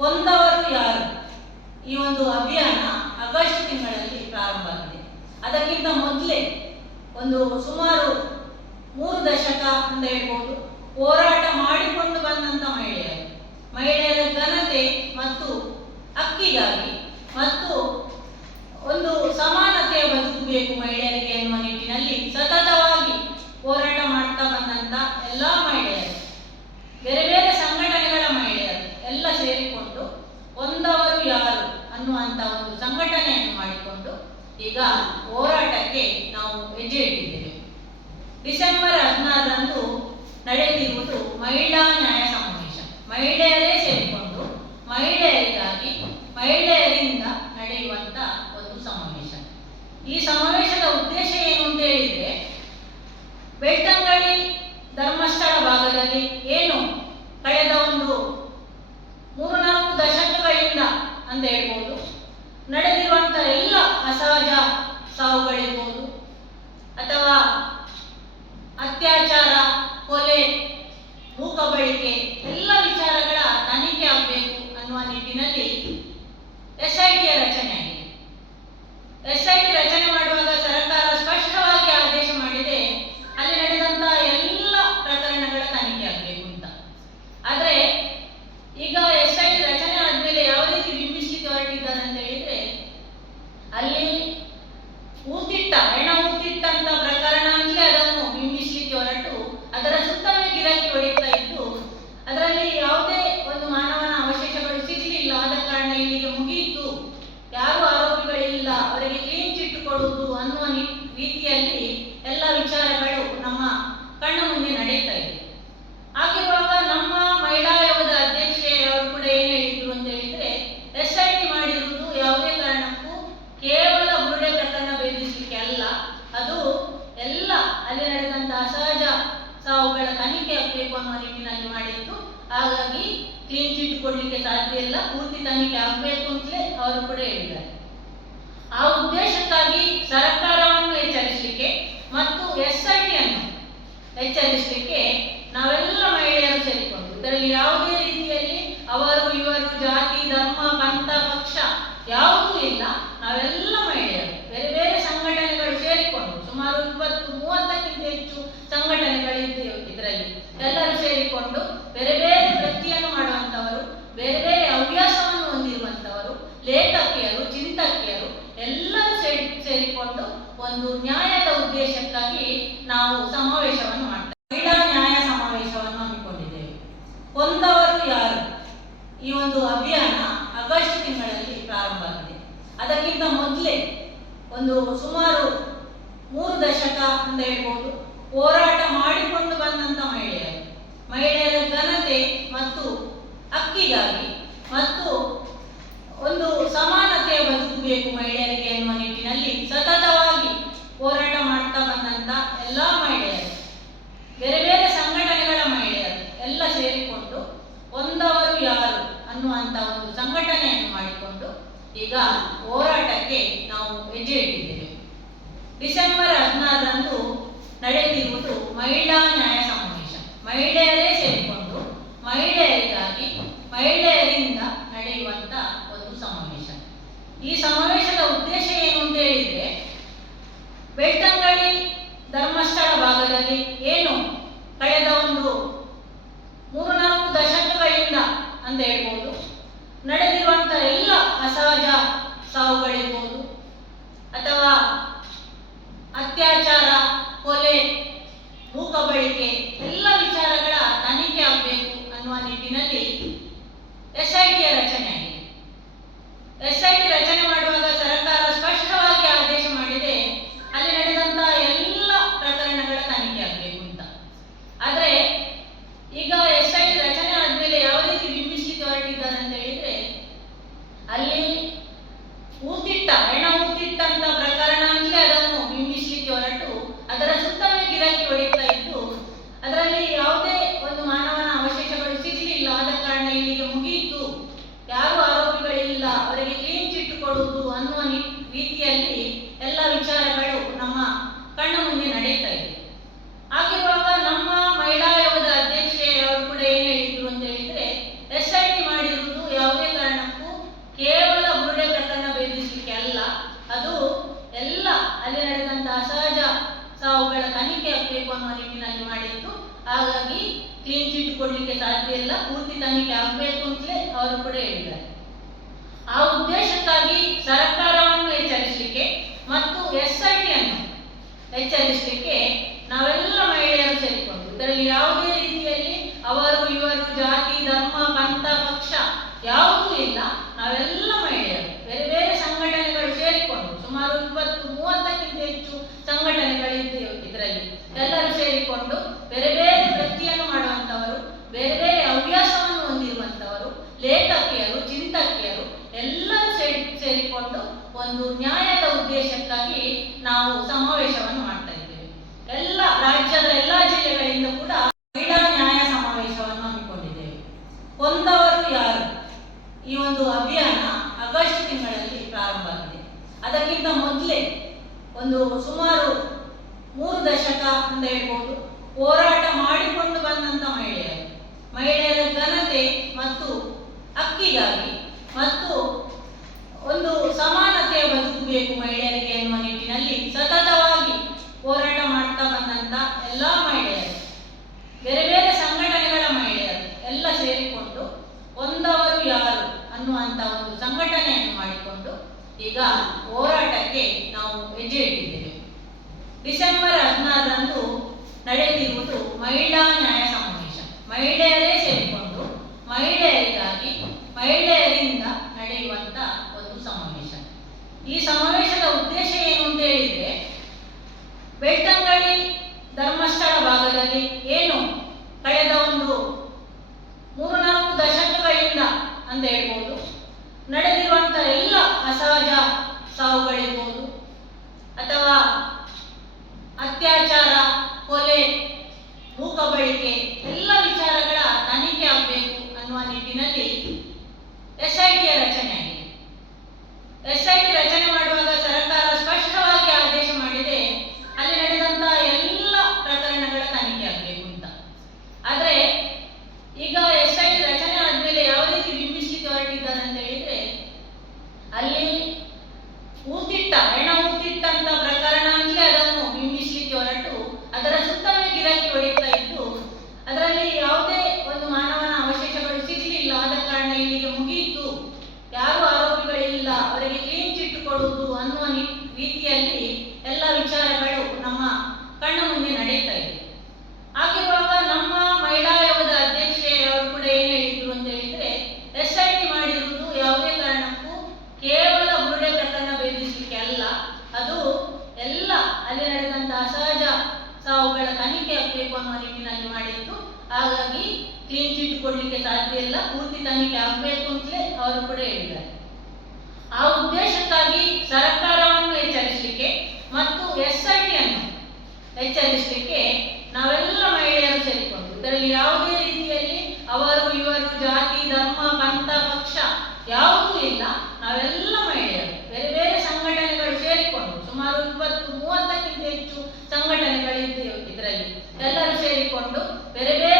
ಕೊಂದವರು ಯಾರು ಈ ಒಂದು ಅಭಿಯಾನ ಆಗಸ್ಟ್ ತಿಂಗಳಲ್ಲಿ ಪ್ರಾರಂಭ ಆಗಿದೆ. ಅದಕ್ಕಿಂತ ಮೊದಲೇ ಒಂದು ಸುಮಾರು 3 ದಶಕ ಅಂತ ಹೇಳ್ಬೋದು ಹೋರಾಟ ಮಾಡಿಕೊಂಡು ಬಂದಂತ ಮಹಿಳೆಯರ ಘನತೆ ಮತ್ತು ಹಕ್ಕಿಗಾಗಿ ಮತ್ತು ಒಂದು ಸಮಾನತೆಯ ಬದುಕಬೇಕು ಮಹಿಳೆಯರಿಗೆ ಎನ್ನುವ ನಿಟ್ಟಿನಲ್ಲಿ ಸತತವಾಗಿ ಹೋರಾಟ ಮಾಡ್ತಾ ಬಂದಂತ ಎಲ್ಲ ಮಹಿಳೆಯರು, ಬೇರೆ ಬೇರೆ ಸಂಘಟನೆಗಳ ಮಹಿಳೆಯರು ಎಲ್ಲ ಸೇರಿಕೊಂಡು ಕೊಂದವರು ಯಾರು ಅನ್ನುವಂತ ಒಂದು ಸಂಘಟನೆಯನ್ನು ಮಾಡಿಕೊಂಡು ಈಗ ಹೋರಾಟಕ್ಕೆ ನಾವು ಹೆಜ್ಜೆ ಇಟ್ಟಿದ್ದೇವೆ. ಡಿಸೆಂಬರ್ 16ರಂದು ನಡೆದಿರುವುದು ಮಹಿಳಾ ನ್ಯಾಯ ಸಮಾವೇಶ. ಮಹಿಳೆಯರೇ ಸೇರಿಕೊಂಡು ಮಹಿಳೆಯರಿಗಾಗಿ ಮಹಿಳೆಯರಿಂದ ನಡೆಯುವಂತ ಒಂದು ಸಮಾವೇಶ. ಈ ಸಮಾವೇಶದ ಉದ್ದೇಶ ಏನು ಅಂತ ಹೇಳಿದ್ರೆ, ಬೆಳ್ತಂಗಡಿ ಧರ್ಮಸ್ಥಳ ಭಾಗದಲ್ಲಿ ಏನು ಕಳೆದ ಒಂದು 3-4 ದಶಕಗಳಿಂದ ಅಂತ ಹೇಳ್ಬೋದು ನಡೆದಿರುವಂತ ಎಲ್ಲ ಅಸಹಜ ಸಾವುಗಳಿರ್ಬೋದು ಅಥವಾ ಅತ್ಯಾಚಾರ, ಕೊಲೆ, ಮೂಕಬಳಿಕೆ ಎಲ್ಲ ವಿಚಾರಗಳ ತನಿಖೆ ಆಗಬೇಕು ಅನ್ನುವ ನಿಟ್ಟಿನಲ್ಲಿ SIT ರಚನೆ ಆಗಿದೆ. SIT ರಚನೆ ಮಾಡುವಾಗ ಸರ್ಕಾರ ಸ್ಪಷ್ಟವಾಗಿ ಆದೇಶ ಮಾಡಿದೆ ಅಲ್ಲಿ ನಡೆದಂತ ಎಲ್ಲ ಪ್ರಕರಣಗಳ ತನಿಖೆ ಆಗಬೇಕು ಅಂತ. ಆದ್ರೆ ಈಗ SIT ರಚನೆ ಆದ್ಮೇಲೆ ಯಾವ ರೀತಿ ಬಿಂಬಿಸಲಿಕ್ಕೆ ಹೊರಟಿದ್ದಾರೆ ಅಂತ ಹೇಳಿದ್ರೆ, ಅಲ್ಲಿ ಹೆಣ ಊತಿಟ್ಟಂತ ಪ್ರಕರಣ ಅಂತಲೇ ಅದನ್ನು ಬಿಂಬಿಸಲಿಕ್ಕೆ ಹೊರಟು ಅದರ ಸುತ್ತಲೇ ಗಿರಾಕಿ ಹೊಡಿತಾ ಇದ್ದು ಅದರಲ್ಲಿ ಯಾವುದೇ ಒಂದು ಮಾನವನ ಅವಶೇಷಗಳು ಸಿಗಲಿಲ್ಲ, ಆದ ಕಾರಣ ಇಲ್ಲಿಗೆ ಮುಗಿಯಿತು, ಯಾರು ಆರೋಪಿಗಳಿಲ್ಲ, ಅವರಿಗೆ ಕ್ಲೀನ್ ಚಿಟ್ ಕೊಡುವುದು ಅನ್ನುವ ರೀತಿಯಲ್ಲಿ ಎಲ್ಲ ವಿಚಾರಗಳು ನಮ್ಮ ಕಣ್ಣ ಮುಂದೆ ನಡೆಯುತ್ತಾ ಇದೆ. ಹಾಗಿರುವಾಗ ನಮ್ಮ ಮಹಿಳಾ ಆಯೋಗದ ಅಧ್ಯಕ್ಷೆಯವರು ಕೂಡ ಏನು ಹೇಳಿದ್ರು ಅಂತ ಹೇಳಿದ್ರೆ, SIT ಮಾಡಿರುವುದು ಯಾವುದೇ ಕಾರಣಕ್ಕೂ ಕೇವಲ ಬುರುಡೆ ಪ್ರಕರಣ ಭೇದಿಸಲಿಕ್ಕೆ ಅಲ್ಲ, ಅದು ಎಲ್ಲ ಅಲ್ಲಿ ನಡೆದಂತ ಅಸಹಜ ಸಾವುಗಳ ತನಿಖೆ ಆಗಬೇಕು ಅನ್ನೋ ನಿಟ್ಟಿನಲ್ಲಿ ಮಾಡಿದ್ದು. ಹಾಗಾಗಿ ಕ್ಲೀನ್ ಚಿಟ್ ಕೊಡ್ಲಿಕ್ಕೆ ಸಾಧ್ಯ ಇಲ್ಲ, ಪೂರ್ತಿ ತನಿಖೆ ಆಗಬೇಕು ಅಂತಲೇ ಅವರು ಕೂಡ ಹೇಳಿದ್ದಾರೆ. ಆ ಉದ್ದೇಶಕ್ಕಾಗಿ ಸರ್ಕಾರವನ್ನು ಎಚ್ಚರಿಸಲಿಕ್ಕೆ ಮತ್ತು SIT ಅನ್ನು ಎಚ್ಚರಿಸಲಿಕ್ಕೆ ನಾವೆಲ್ಲ ಮಹಿಳೆಯರು ಸೇರಿಕೊಂಡು, ಇದರಲ್ಲಿ ಯಾವುದೇ ರೀತಿಯಲ್ಲಿ ಅವರು ಇವರು ಜಾತಿ ಧರ್ಮ ಪಂಥ ಪಕ್ಷ ಯಾವುದೂ ಇಲ್ಲ, ನಾವೆಲ್ಲ ಮಹಿಳೆಯರು ಬೇರೆ ಬೇರೆ ಸಂಘಟನೆಗಳು ಸೇರಿಕೊಂಡು ಸುಮಾರು 20-30ಕ್ಕಿಂತ ಹೆಚ್ಚು ಸಂಘಟನೆಗಳಿದ್ದೆವು. ಇದರಲ್ಲಿ ಎಲ್ಲರೂ ಸೇರಿಕೊಂಡು ಬೇರೆ ಬೇರೆ ವೃತ್ತಿಯನ್ನು ಮಾಡುವಂತವರು, ಬೇರೆ ಬೇರೆ ಹವ್ಯಾಸವನ್ನು ಹೊಂದಿರುವಂತವರು, ಲೇಖಕಿಯರು, ಚಿಂತಕಿಯರು ಎಲ್ಲರೂ ಸೇರಿಕೊಂಡು ಒಂದು ನ್ಯಾಯದ ಉದ್ದೇಶಕ್ಕಾಗಿ ನಾವು ಸಮಾವೇಶವನ್ನು ಮಾಡ್ತೇವೆ. ಮಹಿಳಾ ನ್ಯಾಯ ಸಮಾವೇಶವನ್ನು ಹಮ್ಮಿಕೊಂಡಿದ್ದೇವೆ. ಕೊಂದವರು ಯಾರು ಈ ಒಂದು ಅಭಿಯಾನ ಆಗಸ್ಟ್ ತಿಂಗಳಲ್ಲಿ ಪ್ರಾರಂಭ ಆಗಿದೆ. ಅದಕ್ಕಿಂತ ಮೊದಲೇ ಒಂದು ಸುಮಾರು 3 ದಶಕ ಅಂತ ಹೇಳ್ಬೋದು ಹೋರಾಟ ಮಾಡಿಕೊಂಡು ಬಂದಂತ ಮಹಿಳೆಯರ ಘನತೆ ಮತ್ತು ಹಕ್ಕಿಗಾಗಿ ಮತ್ತು ಒಂದು ಸಮಾನತೆಯ ಬದುಕಬೇಕು ಮಹಿಳೆಯರಿಗೆ ಎನ್ನುವ ನಿಟ್ಟಿನಲ್ಲಿ ಸತತವಾಗಿ ಹೋರಾಟ ಮಾಡ್ತಾ ಬಂದಂತ ಎಲ್ಲ ಮಹಿಳೆಯರು, ಬೇರೆ ಬೇರೆ ಸಂಘಟನೆಗಳ ಮಹಿಳೆಯರು ಎಲ್ಲ ಸೇರಿಕೊಂಡು ಕೊಂದವರು ಯಾರು ಅನ್ನುವಂತ ಒಂದು ಸಂಘಟನೆಯನ್ನು ಮಾಡಿಕೊಂಡು ಈಗ ಹೋರಾಟಕ್ಕೆ ನಾವು ಹೆಜ್ಜೆ ಇಟ್ಟಿದ್ದೇವೆ. ಡಿಸೆಂಬರ್ 16ರಂದು ನಡೆದಿರುವುದು ಮಹಿಳಾ ನ್ಯಾಯ ಸಮಾವೇಶ. ಮಹಿಳೆಯರೇ ಸೇರಿಕೊಂಡು ಮಹಿಳೆಯರಿಗಾಗಿ ಮಹಿಳೆಯರಿಂದ ನಡೆಯುವಂತ ಒಂದು ಸಮಾವೇಶ. ಈ ಸಮಾವೇಶದ ಉದ್ದೇಶ ಏನು ಅಂತ ಹೇಳಿದ್ರೆ, ಬೆಳ್ತಂಗಡಿ ಧರ್ಮಸ್ಥಳ ಭಾಗದಲ್ಲಿ ಏನು ಕಳೆದ ಒಂದು 3-4 ದಶಕಗಳಿಂದ ಅಂತ ಹೇಳ್ಬೋದು ನಡೆದಿರುವಂತ ಎಲ್ಲ ಅಸಹಜ ಸಾವುಗಳಿರ್ಬೋದು ಅಥವಾ ಅತ್ಯಾಚಾರ, ಕೊಲೆ, ಮೂಕಬಳಿಕೆ ಎಲ್ಲ ವಿಚಾರಗಳ ತನಿಖೆ ಆಗಬೇಕು ಅನ್ನುವ ನಿಟ್ಟಿನಲ್ಲಿ SIT ರಚನೆ ಆಗಿದೆ. SIT ರಚನೆ ಮಾಡುವಾಗ ಸರ್ಕಾರ ಸ್ಪಷ್ಟವಾಗಿ ಆದೇಶ ಮಾಡಿದೆ ಅಲ್ಲಿ ನಡೆದಂತ ಎಲ್ಲ ಪ್ರಕರಣಗಳ ತನಿಖೆ ಆಗಬೇಕು ಅಂತ. ಆದ್ರೆ ಈಗ SIT ರಚನೆ ಆದ್ಮೇಲೆ ಯಾವ ರೀತಿ ಬಿಂಬಿಸಲಿಕ್ಕೆ ಹೊರಟಿದ್ದಾರೆ ಅಂತ ಹೇಳಿದ್ರೆ, ಅಲ್ಲಿ ಹೆಣ ಊತಿಟ್ಟಂತ ಪ್ರಕರಣ ಅಂತಲೇ ಅದನ್ನು ಬಿಂಬಿಸಲಿಕ್ಕೆ ಹೊರಟು ಅದರ ಸುತ್ತಲೇ ಗಿರಾಕಿ ಹೊಡಿತಾ ಇದ್ದು ಅದರಲ್ಲಿ ಯಾವುದೇ ಒಂದು ಮಾನವನ ಅವಶೇಷಗಳು ಸಿಗಲಿಲ್ಲ, ಆದ ಕಾರಣ ಇಲ್ಲಿಗೆ ಮುಗಿಯಿತು, ಯಾರು ಆರೋಪಿಗಳಿಲ್ಲ, ಅವರಿಗೆ ಕ್ಲೀನ್ ಚಿಟ್ ಚಿಟ್ ಕೊಡ್ಲಿಕ್ಕೆ ಸಾಧ್ಯ ಇಲ್ಲ, ಪೂರ್ತಿ ತನಿಖೆ ಆಗಬೇಕು ಅಂತಲೇ ಅವರು ಕೂಡ ಹೇಳಿದ್ದಾರೆ. ಆ ಉದ್ದೇಶಕ್ಕಾಗಿ ಸರ್ಕಾರವನ್ನು ಎಚ್ಚರಿಸಲಿಕ್ಕೆ ಮತ್ತು SIT ಅನ್ನು ಎಚ್ಚರಿಸಲಿಕ್ಕೆ ನಾವೆಲ್ಲ ಮಹಿಳೆಯರು ಸೇರಿಕೊಂಡು, ಇದರಲ್ಲಿ ಯಾವುದೇ ರೀತಿಯಲ್ಲಿ ಅವರು ಇವರು ಜಾತಿ ಧರ್ಮ ಪಂಥ ಪಕ್ಷ ಯಾವುದೂ ಇಲ್ಲ, ನಾವೆಲ್ಲ ಮಹಿಳೆಯರು ಬೇರೆ ಬೇರೆ ಸಂಘಟನೆಗಳು ಸೇರಿಕೊಂಡು ಸುಮಾರು 20-30ಕ್ಕಿಂತ ಹೆಚ್ಚು ಸಂಘಟನೆಗಳಿದ್ದೆವು. ಇದರಲ್ಲಿ ಎಲ್ಲರೂ ಸೇರಿಕೊಂಡು ಬೇರೆ ಬೇರೆ ವೃತ್ತಿಯನ್ನು ಮಾಡುವಂಥವರು, ಬೇರೆ ಬೇರೆ ಹವ್ಯಾಸವನ್ನು ಹೊಂದಿರುವಂಥವರು, ಲೇಖಕಿಯರು, ಚಿಂತಕಿಯರು ಎಲ್ಲರೂ ಸೇರಿಕೊಂಡು ಒಂದು ನ್ಯಾಯದ ಉದ್ದೇಶಕ್ಕಾಗಿ ನಾವು ಸಮಾವೇಶವನ್ನು ಮಾಡ್ತಾ ಇದ್ದೇವೆ. ಎಲ್ಲ ರಾಜ್ಯದ ಎಲ್ಲ ಜಿಲ್ಲೆಗಳಿಂದ ಕೂಡ ಮಹಿಳಾ ನ್ಯಾಯ ಸಮಾವೇಶವನ್ನು ಹಮ್ಮಿಕೊಂಡಿದ್ದೇವೆ. ಕೊಂದವರು ಯಾರು ಈ ಒಂದು ಅಭಿಯಾನ ಆಗಸ್ಟ್ ತಿಂಗಳಲ್ಲಿ ಪ್ರಾರಂಭ ಆಗಿದೆ. ಅದಕ್ಕಿಂತ ಮೊದಲೇ ಒಂದು ಸುಮಾರು 3 ದಶಕ ಅಂತ ಹೇಳ್ಬೋದು ಹೋರಾಟ ಮಾಡಿಕೊಂಡು ಬಂದಂತ ಮಹಿಳೆಯರ ಘನತೆ ಮತ್ತು ಹಕ್ಕಿಗಾಗಿ ಮತ್ತು ಒಂದು ಸಮಾನತೆಯ ಬದುಕಬೇಕು ಮಹಿಳೆಯರಿಗೆ ಎನ್ನುವ ನಿಟ್ಟಿನಲ್ಲಿ ಸತತವಾಗಿ ಹೋರಾಟ ಮಾಡ್ತಾ ಬಂದಂತ ಎಲ್ಲ ಮಹಿಳೆಯರು, ಬೇರೆ ಬೇರೆ ಸಂಘಟನೆಗಳ ಮಹಿಳೆಯರು ಎಲ್ಲ ಸೇರಿಕೊಂಡು ಕೊಂದವರು ಯಾರು ಅನ್ನುವಂತ ಒಂದು ಸಂಘಟನೆಯನ್ನು ಮಾಡಿಕೊಂಡು ಈಗ ಹೋರಾಟಕ್ಕೆ ನಾವು ಹೆಜ್ಜೆ ಇಟ್ಟಿದ್ದೇವೆ. ಡಿಸೆಂಬರ್ 16ರಂದು ನಡೆದಿರುವುದು ಮಹಿಳಾ ನ್ಯಾಯ ಸಮಾವೇಶ. ಮಹಿಳೆಯರೇ ಸೇರಿಕೊಂಡು ಮಹಿಳೆಯರಿಗಾಗಿ ಮಹಿಳೆಯರಿಂದ ನಡೆಯುವಂತ ಒಂದು ಸಮಾವೇಶ. ಈ ಸಮಾವೇಶದ ಉದ್ದೇಶ ಏನು ಅಂತ ಹೇಳಿದ್ರೆ, ಬೆಳ್ತಂಗಡಿ ಧರ್ಮಸ್ಥಳ ಭಾಗದಲ್ಲಿ ಏನು ಕಳೆದ ಒಂದು 3-4 ದಶಕಗಳಿಂದ ಅಂತ ಹೇಳ್ಬೋದು ನಡೆದಿರುವಂತ ಎಲ್ಲ ಅಸಹಜ ಸಾವುಗಳಿರ್ಬೋದು ಅಥವಾ ಅತ್ಯಾಚಾರ, ಕೊಲೆ, ಮೂಕಬಳಿಕೆ ಎಲ್ಲ ವಿಚಾರಗಳ ತನಿಖೆ ಆಗಬೇಕು ಅನ್ನುವ ನಿಟ್ಟಿನಲ್ಲಿ SIT ರಚನೆ ಆಗಿದೆ. SIT ರಚನೆ ಮಾಡುವಾಗ ಸರ್ಕಾರ ಸ್ಪಷ್ಟವಾಗಿ ಆದೇಶ ಮಾಡಿದೆ ಅಲ್ಲಿ ನಡೆದಂತ ಎಲ್ಲ ಪ್ರಕರಣಗಳ ತನಿಖೆ ಆಗಬೇಕು ಅಂತ. ಆದ್ರೆ ಈಗ SIT ರಚನೆ ಆದ್ಮೇಲೆ ಯಾವ ರೀತಿ ಬಿಂಬಿಸ್ಲಿಕ್ಕೆ ಹೊರಟಿದ್ದಾರೆ ಅಂತ ಹೇಳಿದ್ರೆ, ಅಲ್ಲಿ ಹೆಣ ಊತಿಟ್ಟಂತ ಪ್ರಕರಣ ಅಂತಲೇ ಅದನ್ನು ಬಿಂಬಿಸ್ಲಿಕ್ಕೆ ಹೊರಟು ಅದರ ಸುತ್ತಲೇ ಗಿರಾಕಿ ಹೊಡಿತಾ ಇದ್ದು, ಅದರಲ್ಲಿ ಯಾವುದೇ ಒಂದು ಮಾನವನ ಅವಶೇಷಗಳು ಸಿಗಲಿಲ್ಲ, ಆದ ಕಾರಣ ಇಲ್ಲಿಗೆ ಮುಗಿಯಿತು, ಯಾರು ಆರೋಪಿಗಳಿಲ್ಲ, ಅವರಿಗೆ ಕ್ಲೀನ್ ಚಿಟ್ ಕೊಡುವುದು ಅನ್ನುವ ರೀತಿಯಲ್ಲಿ ಎಲ್ಲ ವಿಚಾರಗಳು ನಮ್ಮ ಕಣ್ಣ ಮುಂದೆ ನಡೆಯುತ್ತಾ ಇದೆ. ಹಾಗಿರುವಾಗ ನಮ್ಮ ಮಹಿಳಾ ಆಯೋಗದ ಅಧ್ಯಕ್ಷೆಯವರು ಕೂಡ ಏನು ಹೇಳಿದ್ರು ಅಂತ ಹೇಳಿದ್ರೆ, SIT ಮಾಡಿರುವುದು ಯಾವುದೇ ಕಾರಣಕ್ಕೂ ಕೇವಲ ಬುರುಡೆ ಪ್ರಕರಣ ಭೇದಿಸಲಿಕ್ಕೆ ಅಲ್ಲ, ಅದು ಎಲ್ಲ ಅಲ್ಲಿ ನಡೆದಂತ ಅಸಹಜ ಸಾವುಗಳ ತನಿಖೆ ಆಗಬೇಕು ಅನ್ನುವ ನಿಟ್ಟಿನಲ್ಲಿ ಮಾಡಿದ್ದು. ಹಾಗಾಗಿ ಕ್ಲೀನ್ ಚಿಟ್ ಕೊಡ್ಲಿಕ್ಕೆ ಸಾಧ್ಯ ಇಲ್ಲ, ಪೂರ್ತಿ ತನಿಖೆ ಆಗಬೇಕು ಅಂತಲೇ ಅವರು ಕೂಡ ಹೇಳಿದ್ದಾರೆ. ಆ ಉದ್ದೇಶಕ್ಕಾಗಿ ಸರ್ಕಾರವನ್ನು ಎಚ್ಚರಿಸಲಿಕ್ಕೆ ಮತ್ತು SIT ಅನ್ನು ಎಚ್ಚರಿಸಲಿಕ್ಕೆ ನಾವೆಲ್ಲ ಮಹಿಳೆಯರು ಸೇರಿಕೊಂಡು, ಇದರಲ್ಲಿ ಯಾವುದೇ ರೀತಿಯಲ್ಲಿ ಅವರು ಇವರು ಜಾತಿ ಧರ್ಮ ಪಂಥ ಪಕ್ಷ ಯಾವುದೂ ಇಲ್ಲ, ನಾವೆಲ್ಲ ಮಹಿಳೆಯರು ಬೇರೆ ಬೇರೆ ಸಂಘಟನೆಗಳು ಸೇರಿಕೊಂಡು ಸುಮಾರು 20-30ಕ್ಕಿಂತ ಹೆಚ್ಚು ಸಂಘಟನೆಗಳಿದ್ದೆವು. ಇದರಲ್ಲಿ ಎಲ್ಲರೂ ಸೇರಿಕೊಂಡು ಬೇರೆ ಬೇರೆ